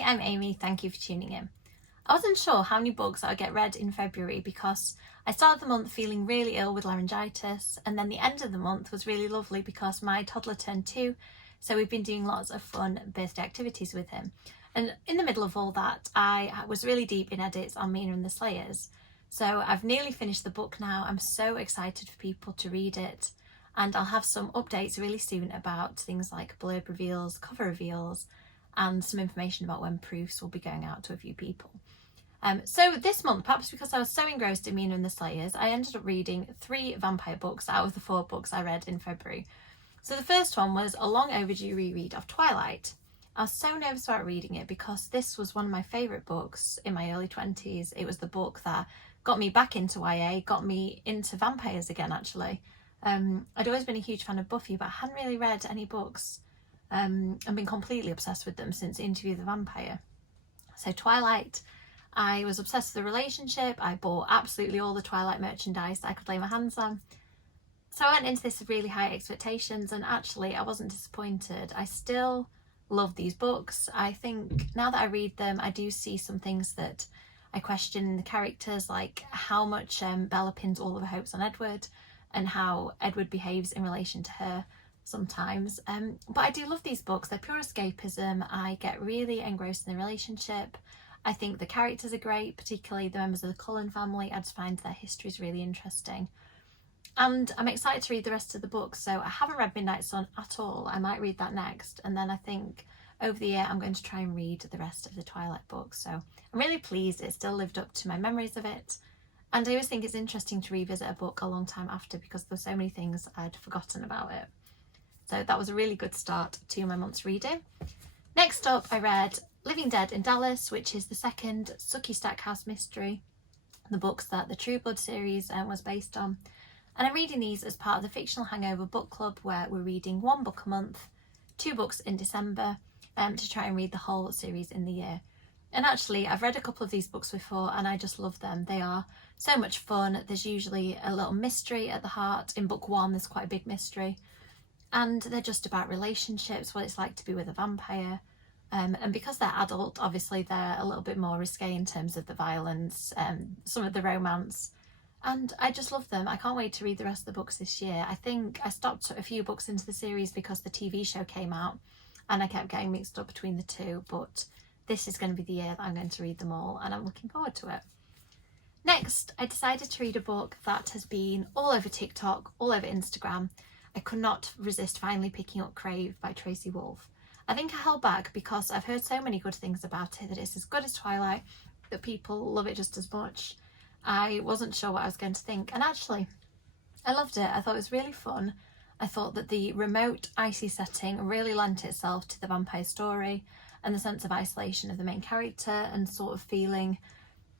Hi, I'm Amy, thank you for tuning in. I wasn't sure how many books I would get read in February because I started the month feeling really ill with laryngitis, and then the end of the month was really lovely because my toddler turned 2, so we've been doing lots of fun birthday activities with him. And in the middle of all that, I was really deep in edits on Mina and the Slayers. So I've nearly finished the book now. I'm so excited for people to read it, and I'll have some updates really soon about things like blurb reveals, cover reveals, and some information about when proofs will be going out to a few people. So this month, perhaps because I was so engrossed in Mina and the Slayers, I ended up reading 3 vampire books out of the 4 books I read in February. So the first one was a long overdue reread of Twilight. I was so nervous about reading it because this was one of my favourite books in my early 20s. It was the book that got me back into YA, got me into vampires again actually. I'd always been a huge fan of Buffy, but I hadn't really read any books and been completely obsessed with them since Interview with the Vampire. So Twilight, I was obsessed with the relationship. I bought absolutely all the Twilight merchandise that I could lay my hands on. So I went into this with really high expectations, and actually I wasn't disappointed. I still love these books. I think now that I read them, I do see some things that I question in the characters, like how much Bella pins all of her hopes on Edward and how Edward behaves in relation to her sometimes. But I do love these books. They're pure escapism. I get really engrossed in the relationship. I think the characters are great, particularly the members of the Cullen family. I just find their histories really interesting. And I'm excited to read the rest of the book. So I haven't read Midnight Sun at all. I might read that next. And then I think over the year I'm going to try and read the rest of the Twilight books. So I'm really pleased it still lived up to my memories of it. And I always think it's interesting to revisit a book a long time after because there's so many things I'd forgotten about it. So that was a really good start to my month's reading. Next up, I read Living Dead in Dallas, which is the second Sookie Stackhouse mystery, the books that the True Blood series was based on. And I'm reading these as part of the Fictional Hangover book club, where we're reading 1 book a month, 2 books in December, to try and read the whole series in the year. And actually, I've read a couple of these books before and I just love them. They are so much fun. There's usually a little mystery at the heart. In book 1, there's quite a big mystery. And they're just about relationships, what it's like to be with a vampire. And because they're adult, obviously they're a little bit more risque in terms of the violence, some of the romance. And I just love them. I can't wait to read the rest of the books this year. I think I stopped a few books into the series because the TV show came out and I kept getting mixed up between the two. But this is going to be the year that I'm going to read them all, and I'm looking forward to it. Next, I decided to read a book that has been all over TikTok, all over Instagram. I could not resist finally picking up Crave by Tracy Wolff. I think I held back because I've heard so many good things about it, that it's as good as Twilight, that people love it just as much. I wasn't sure what I was going to think, and actually I loved it. I thought it was really fun. I thought that the remote, icy setting really lent itself to the vampire story and the sense of isolation of the main character and sort of feeling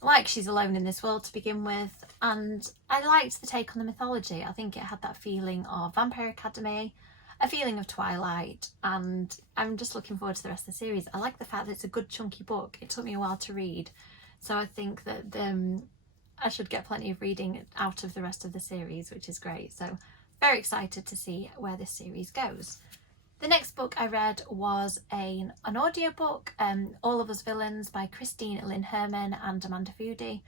like she's alone in this world to begin with. And I liked the take on the mythology. I think it had that feeling of Vampire Academy, a feeling of Twilight, and I'm just looking forward to the rest of the series. I like the fact that it's a good chunky book. It took me a while to read, so I think that I should get plenty of reading out of the rest of the series, which is great. So very excited to see where this series goes. The next book I read was an audiobook, All of Us Villains by Christine Lynn Herman and Amanda Foody.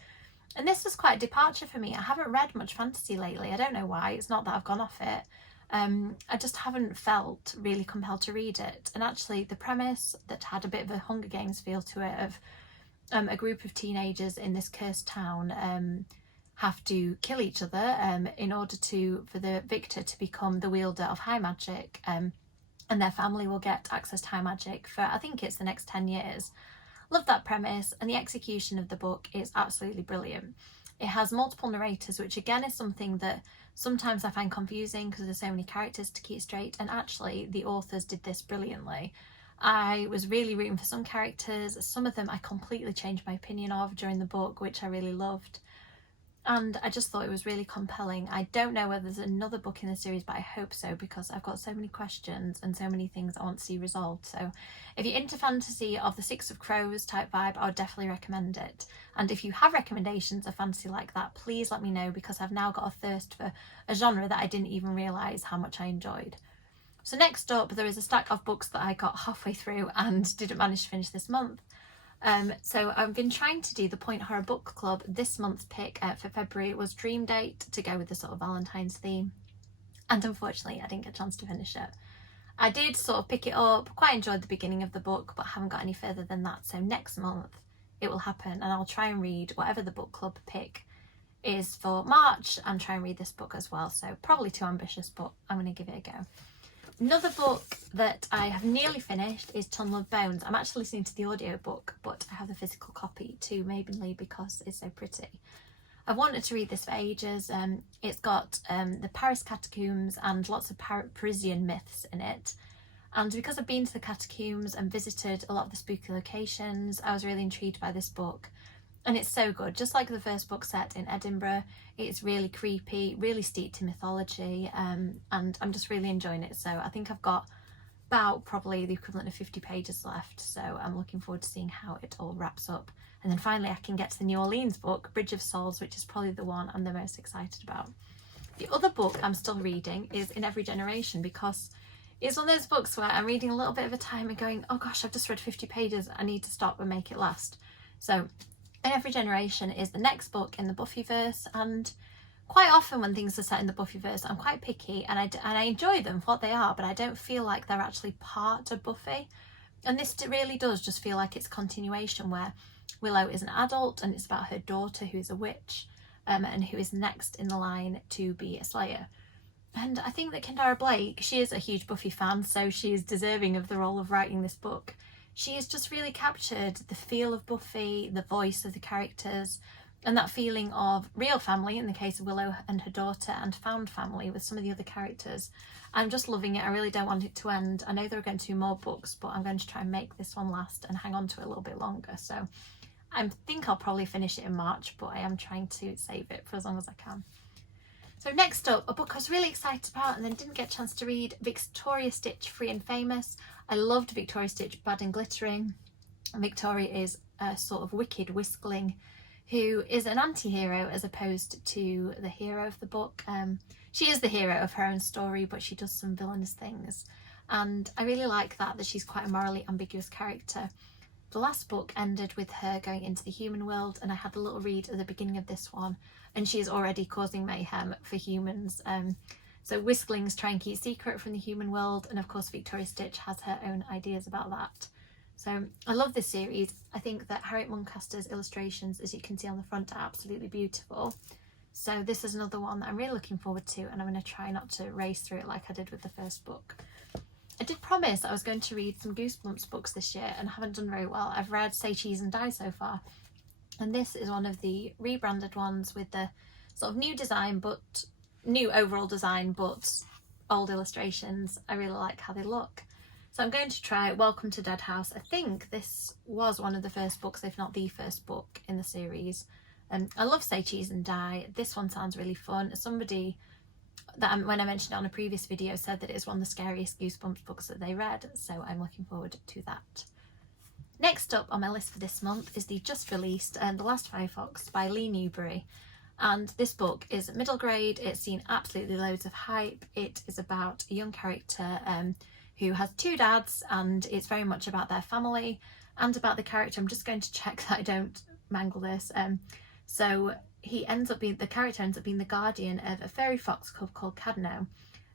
And this was quite a departure for me. I haven't read much fantasy lately. I don't know why. It's not that I've gone off it. I just haven't felt really compelled to read it. And actually the premise that had a bit of a Hunger Games feel to it of a group of teenagers in this cursed town have to kill each other in order for the victor to become the wielder of high magic, and their family will get access to high magic for, I think it's the next 10 years. Love that premise, and the execution of the book is absolutely brilliant. It has multiple narrators, which again is something that sometimes I find confusing because there's so many characters to keep straight, and actually the authors did this brilliantly. I was really rooting for some characters. Some of them I completely changed my opinion of during the book, which I really loved. And I just thought it was really compelling. I don't know whether there's another book in the series, but I hope so, because I've got so many questions and so many things I want to see resolved. So if you're into fantasy of the Six of Crows type vibe, I would definitely recommend it. And if you have recommendations of fantasy like that, please let me know, because I've now got a thirst for a genre that I didn't even realise how much I enjoyed. So next up, there is a stack of books that I got halfway through and didn't manage to finish this month. So I've been trying to do the Point Horror Book Club. This month's pick for February was Dream Date, to go with the sort of Valentine's theme. And unfortunately, I didn't get a chance to finish it. I did sort of pick it up, quite enjoyed the beginning of the book, but haven't got any further than that. So next month it will happen, and I'll try and read whatever the book club pick is for March and try and read this book as well. So probably too ambitious, but I'm going to give it a go. Another book that I have nearly finished is Tunnel of Bones. I'm actually listening to the audiobook, but I have the physical copy too, Maidenly, because it's so pretty. I've wanted to read this for ages. It's got the Paris catacombs and lots of Parisian myths in it. And because I've been to the catacombs and visited a lot of the spooky locations, I was really intrigued by this book. And it's so good. Just like the first book set in Edinburgh, it's really creepy, really steeped in mythology, and I'm just really enjoying it. So I think I've got about probably the equivalent of 50 pages left. So I'm looking forward to seeing how it all wraps up. And then finally I can get to the New Orleans book, Bridge of Souls, which is probably the one I'm the most excited about. The other book I'm still reading is In Every Generation, because it's one of those books where I'm reading a little bit of a time and going, oh gosh, I've just read 50 pages, I need to stop and make it last. So In Every Generation is the next book in the Buffyverse, and quite often when things are set in the Buffyverse, I'm quite picky and I enjoy them for what they are, but I don't feel like they're actually part of Buffy. And this really does just feel like it's a continuation, where Willow is an adult and it's about her daughter, who is a witch, and who is next in the line to be a slayer. And I think that Kendara Blake, she is a huge Buffy fan, so she is deserving of the role of writing this book. She has just really captured the feel of Buffy, the voice of the characters, and that feeling of real family in the case of Willow and her daughter, and found family with some of the other characters. I'm just loving it. I really don't want it to end. I know there are going to be more books, but I'm going to try and make this one last and hang on to it a little bit longer. So I think I'll probably finish it in March, but I am trying to save it for as long as I can. So next up, a book I was really excited about and then didn't get a chance to read, Victoria Stitch, Free and Famous. I loved Victoria Stitch, Bad and Glittering. Victoria is a sort of wicked whiskling who is an anti-hero as opposed to the hero of the book. She is the hero of her own story, but she does some villainous things. And I really like that she's quite a morally ambiguous character. The last book ended with her going into the human world, and I had a little read at the beginning of this one, and she is already causing mayhem for humans. So whisklings try and keep secret from the human world, and of course Victoria Stitch has her own ideas about that. So I love this series. I think that Harriet Muncaster's illustrations, as you can see on the front, are absolutely beautiful. So this is another one that I'm really looking forward to, and I'm going to try not to race through it like I did with the first book. I did promise I was going to read some Goosebumps books this year, and I haven't done very well. I've read Say Cheese and Die so far, and this is one of the rebranded ones with the sort of new design, but new overall design, but old illustrations. I really like how they look. So I'm going to try Welcome to Dead House. I think this was one of the first books, if not the first book in the series. I love Say Cheese and Die. This one sounds really fun. Somebody that when I mentioned it on a previous video said that it is one of the scariest Goosebumps books that they read, so I'm looking forward to that. Next up on my list for this month is the just released The Last Firefox by Lee Newberry. And this book is middle grade. It's seen absolutely loads of hype. It is about a young character who has two dads, and it's very much about their family and about the character. I'm just going to check that I don't mangle this. So the character ends up being the guardian of a fairy fox called Cadno.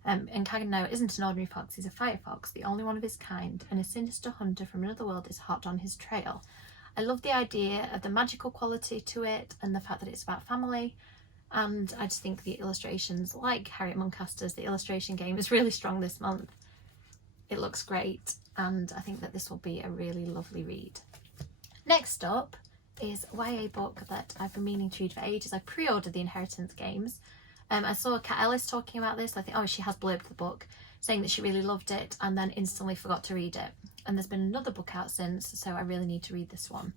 And Cadno isn't an ordinary fox, he's a firefox, the only one of his kind, and a sinister hunter from another world is hot on his trail. I love the idea of the magical quality to it and the fact that it's about family, and I just think the illustrations, like Harriet Muncaster's The Illustration Game, is really strong this month. It looks great, and I think that this will be a really lovely read. Next up is a YA book that I've been meaning to read for ages. I pre-ordered the Inheritance games. I saw Kat Ellis talking about this. I think, oh, she has blurbed the book, saying that she really loved it and then instantly forgot to read it. And there's been another book out since, so I really need to read this one.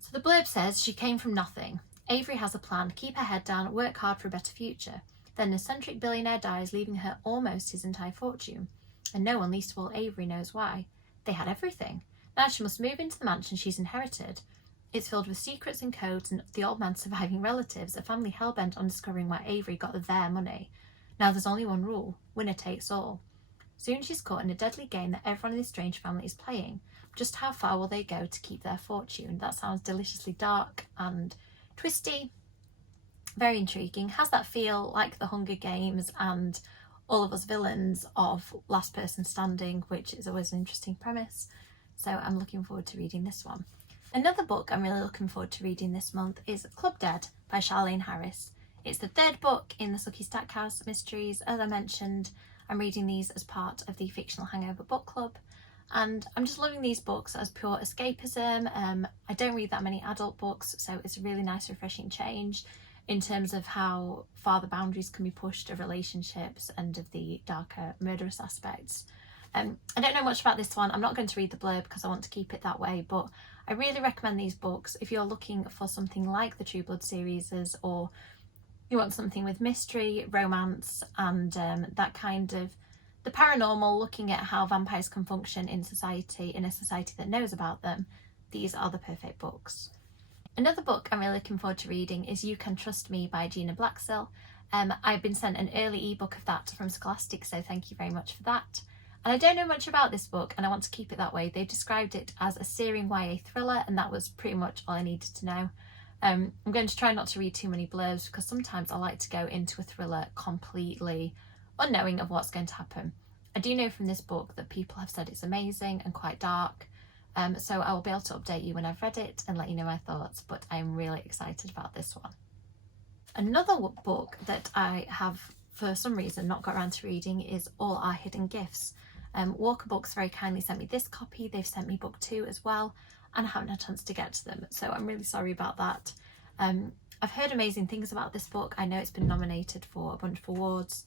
So the blurb says, she came from nothing. Avery has a plan, keep her head down, work hard for a better future. Then an eccentric billionaire dies, leaving her almost his entire fortune. And no one, least of all Avery, knows why. They had everything. Now she must move into the mansion she's inherited. It's filled with secrets and codes and the old man's surviving relatives, a family hell-bent on discovering where Avery got their money. Now there's only one rule, winner takes all. Soon she's caught in a deadly game that everyone in this strange family is playing. Just how far will they go to keep their fortune? That sounds deliciously dark and twisty. Very intriguing. Has that feel like the Hunger Games and All of Us Villains of Last Person Standing, which is always an interesting premise. So I'm looking forward to reading this one. Another book I'm really looking forward to reading this month is Club Dead by Charlene Harris. It's the third book in the Sucky Stackhouse mysteries. As I mentioned, I'm reading these as part of the Fictional Hangover book club, and I'm just loving these books as pure escapism. I don't read that many adult books, so it's a really nice refreshing change in terms of how far the boundaries can be pushed of relationships and of the darker murderous aspects. I don't know much about this one. I'm not going to read the blurb because I want to keep it that way, but I really recommend these books if you're looking for something like the True Blood series, or you want something with mystery, romance, and that kind of the paranormal, looking at how vampires can function in society, in a society that knows about them. These are the perfect books. Another book I'm really looking forward to reading is You Can Trust Me by Gina Blaxill. I've been sent an early ebook of that from Scholastic, so thank you very much for that. And I don't know much about this book, and I want to keep it that way. They've described it as a searing YA thriller, and that was pretty much all I needed to know. I'm going to try not to read too many blurbs because sometimes I like to go into a thriller completely unknowing of what's going to happen. I do know from this book that people have said it's amazing and quite dark, so I will be able to update you when I've read it and let you know my thoughts, but I'm really excited about this one. Another book that I have for some reason not got around to reading is All Our Hidden Gifts. Walker Books very kindly sent me this copy. They've sent me book 2 as well, and I haven't had a chance to get to them, so I'm really sorry about that. I've heard amazing things about this book. I know it's been nominated for a bunch of awards,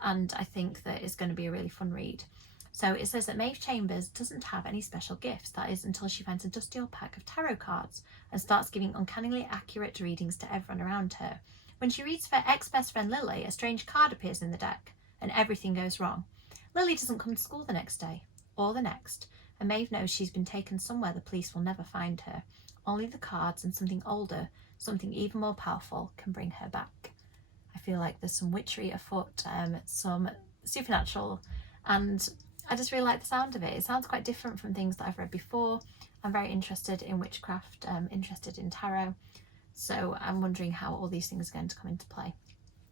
and I think that it's going to be a really fun read. So it says that Maeve Chambers doesn't have any special gifts, that is until she finds a dusty old pack of tarot cards and starts giving uncannily accurate readings to everyone around her. When she reads for her ex-best friend Lily, a strange card appears in the deck and everything goes wrong. Lily doesn't come to school the next day, or the next, and Maeve knows she's been taken somewhere the police will never find her. Only the cards and something older, something even more powerful, can bring her back. I feel like there's some witchery afoot, some supernatural, and I just really like the sound of it. It sounds quite different from things that I've read before. I'm very interested in witchcraft, interested in tarot, so I'm wondering how all these things are going to come into play.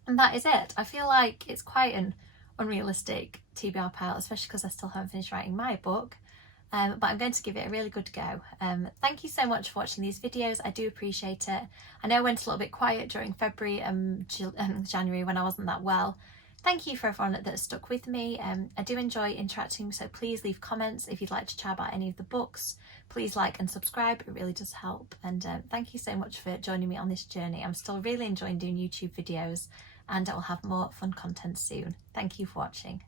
And that is it. I feel like it's quite an unrealistic TBR pile, especially because I still haven't finished writing my book, but I'm going to give it a really good go. Thank you so much for watching these videos. I do appreciate it. I know I went a little bit quiet during February and January when I wasn't that well. Thank you for everyone that stuck with me. I do enjoy interacting, so please leave comments if you'd like to chat about any of the books. Please like and subscribe, it really does help. And thank you so much for joining me on this journey. I'm still really enjoying doing YouTube videos, and I will have more fun content soon. Thank you for watching.